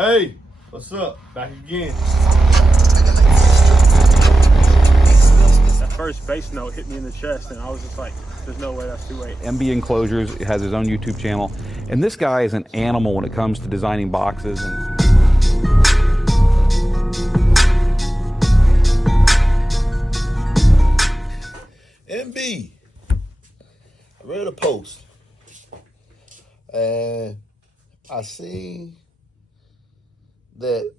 Hey, what's up? Back again. That first bass note hit me in the chest, and I was just like, there's no way that's 2/8. MB Enclosures has his own YouTube channel, and this guy is an animal when it comes to designing boxes. MB, I read a post, and I see that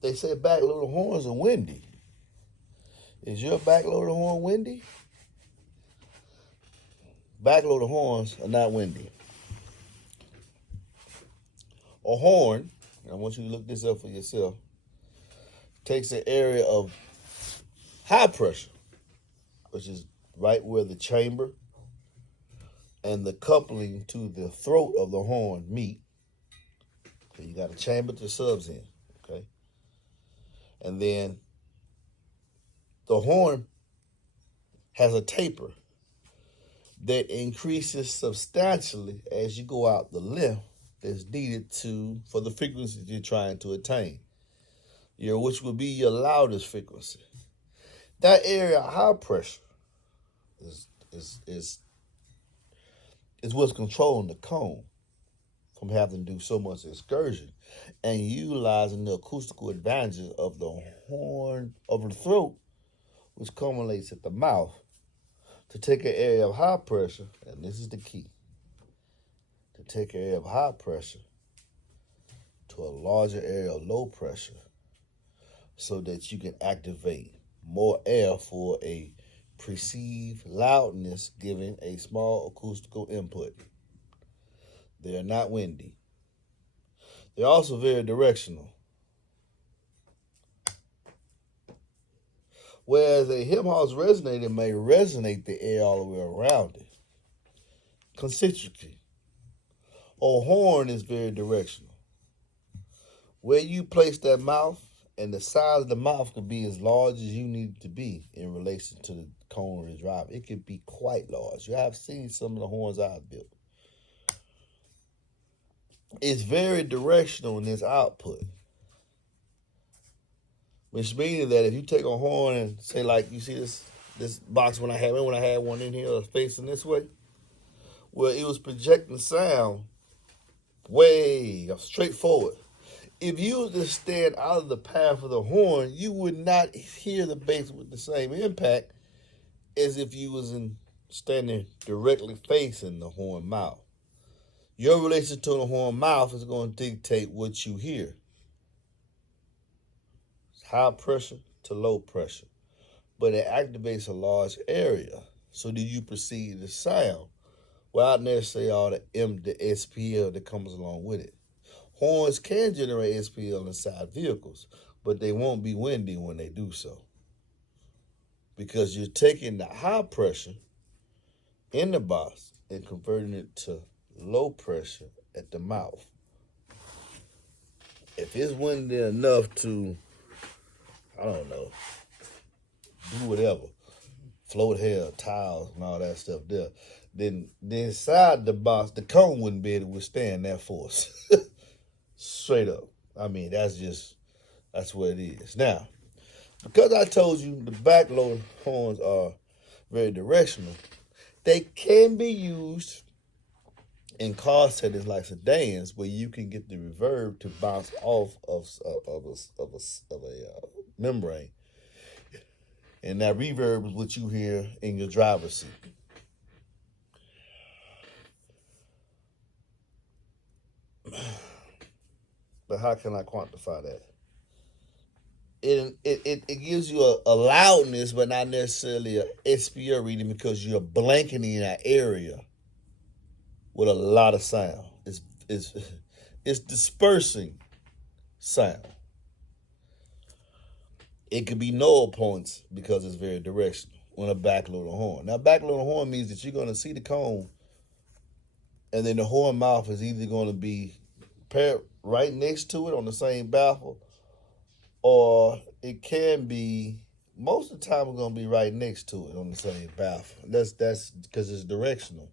they said backloaded horns are windy. Is your backloaded horn windy? Backloaded horns are not windy. A horn, and I want you to look this up for yourself, takes an area of high pressure, which is right where the chamber and the coupling to the throat of the horn meet. Okay, you got a chamber to subs in, okay? And then the horn has a taper that increases substantially as you go out the length that's needed for the frequency you're trying to attain, which would be your loudest frequency. That area of high pressure is what's controlling the cone from having to do so much excursion and utilizing the acoustical advantages of the horn of the throat, which culminates at the mouth, to take an area of high pressure, and this is the key, to take an area of high pressure to a larger area of low pressure so that you can activate more air for a perceived loudness giving a small acoustical input. They are not windy. They're also very directional. Whereas a hip house resonator may resonate the air all the way around it, concentrically. A horn is very directional. Where you place that mouth, and the size of the mouth could be as large as you need it to be in relation to the cone of the drive. It could be quite large. You have seen some of the horns I've built. It's very directional in its output. Which means that if you take a horn and say, like, you see this box when I had one in here facing this way, well, it was projecting sound way straight forward. If you were to stand out of the path of the horn, you would not hear the bass with the same impact as if you was standing directly facing the horn mouth. Your relation to the horn mouth is going to dictate what you hear. High pressure to low pressure, but it activates a large area. So do you perceive the sound without necessarily all the SPL that comes along with it? Horns can generate SPL inside vehicles, but they won't be windy when they do so, because you're taking the high pressure in the box and converting it to low pressure at the mouth. If it's windy enough to, I don't know, do whatever, float hair, tiles, and all that stuff there, then inside the box, the cone wouldn't be able to withstand that force. Straight up. I mean, that's what it is. Now, because I told you the backloaded horns are very directional, they can be used in car settings like sedans, where you can get the reverb to bounce off of a membrane, and that reverb is what you hear in your driver's seat. But how can I quantify that? It gives you a loudness, but not necessarily a SPL reading, because you're blanketing that area with a lot of sound. It's dispersing sound. It could be null points because it's very directional on a backloaded horn. Now, backloaded horn means that you're going to see the cone, and then the horn mouth is either going to be paired right next to it on the same baffle, or it can be, most of the time, it's going to be right next to it on the same baffle. That's because it's directional.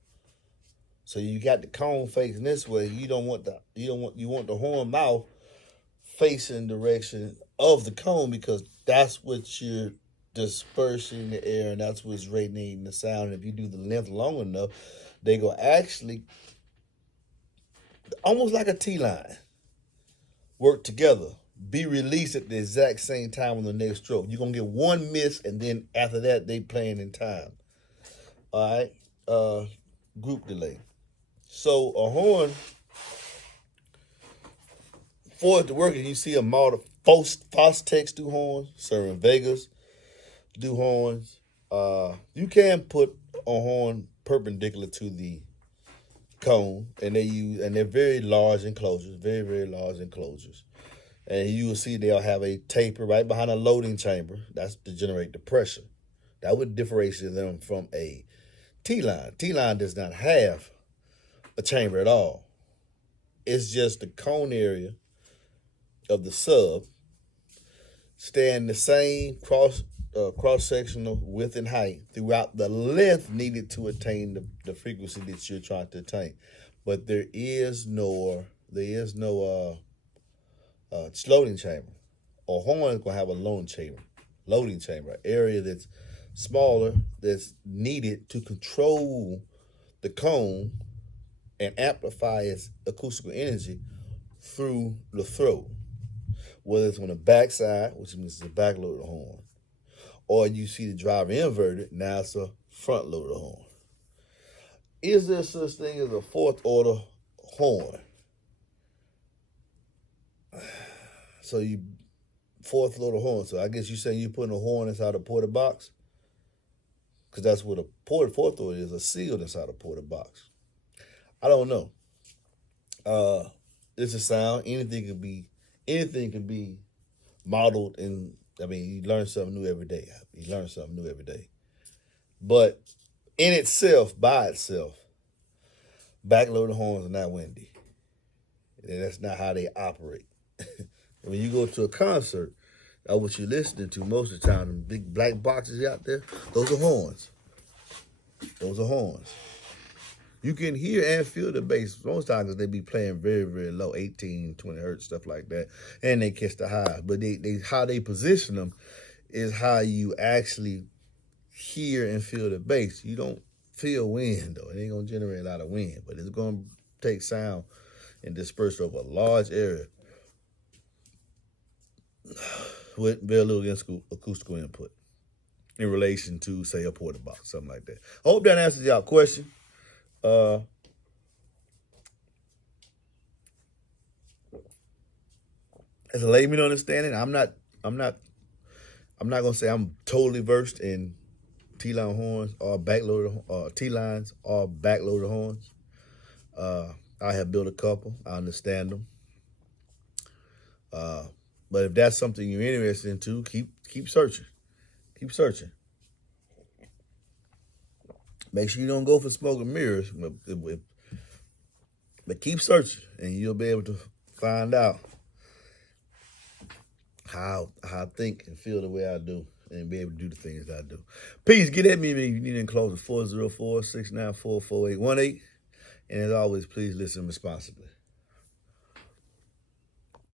So you got the cone facing this way. You want the horn mouth facing direction of the cone because that's what you're dispersing the air and that's what's radiating the sound. If you do the length long enough, they go actually almost like a T-line work together, be released at the exact same time on the next stroke. You're going to get one miss, and then after that, they playing in time. All right? Group delay. So a horn, for it to work, you see a model, Fostex do horns, Vegas do horns. You can put a horn perpendicular to the cone, and they're very large enclosures, very, very large enclosures. And you will see they'll have a taper right behind a loading chamber. That's to generate the pressure. That would differentiate them from a T-line. T-line does not have a chamber at all. It's just the cone area of the sub staying the same cross-sectional width and height throughout the length needed to attain the frequency that you're trying to attain. But there is no loading chamber. A horn is going to have a loading chamber, an area that's smaller, that's needed to control the cone and amplify its acoustical energy through the throat. Whether it's on the backside, which means it's a backloaded horn, or you see the driver inverted, now it's a front-loaded horn. Is there such thing as a fourth order horn? So you fourth loader horn. So I guess you're saying you're putting a horn inside a porta box? Because that's what a fourth order is, a seal inside a porta box. I don't know. It's a sound. Anything can be modeled in. I mean, you learn something new every day. But in itself, by itself, backloaded horns are not windy. That's not how they operate. When you go to a concert, that's what you're listening to most of the time. Them big black boxes out there, those are horns. You can hear and feel the bass most times because they be playing very, very low, 18, 20 hertz, stuff like that, and they catch the highs. But how they position them is how you actually hear and feel the bass. You don't feel wind, though. It ain't going to generate a lot of wind, but it's going to take sound and disperse over a large area with very little acoustical input in relation to, say, a porta box, something like that. I hope that answers y'all question. As a layman understanding, I'm not gonna say I'm totally versed in T-line horns or backloaded T-lines or backloaded horns. I have built a couple. I understand them. But if that's something you're interested in too, keep searching. Keep searching. Make sure you don't go for smoke and mirrors, but keep searching, and you'll be able to find out how I think and feel the way I do, and be able to do the things I do. Peace. Get at me if you need any closing. 404-694-4818. And as always, please listen responsibly.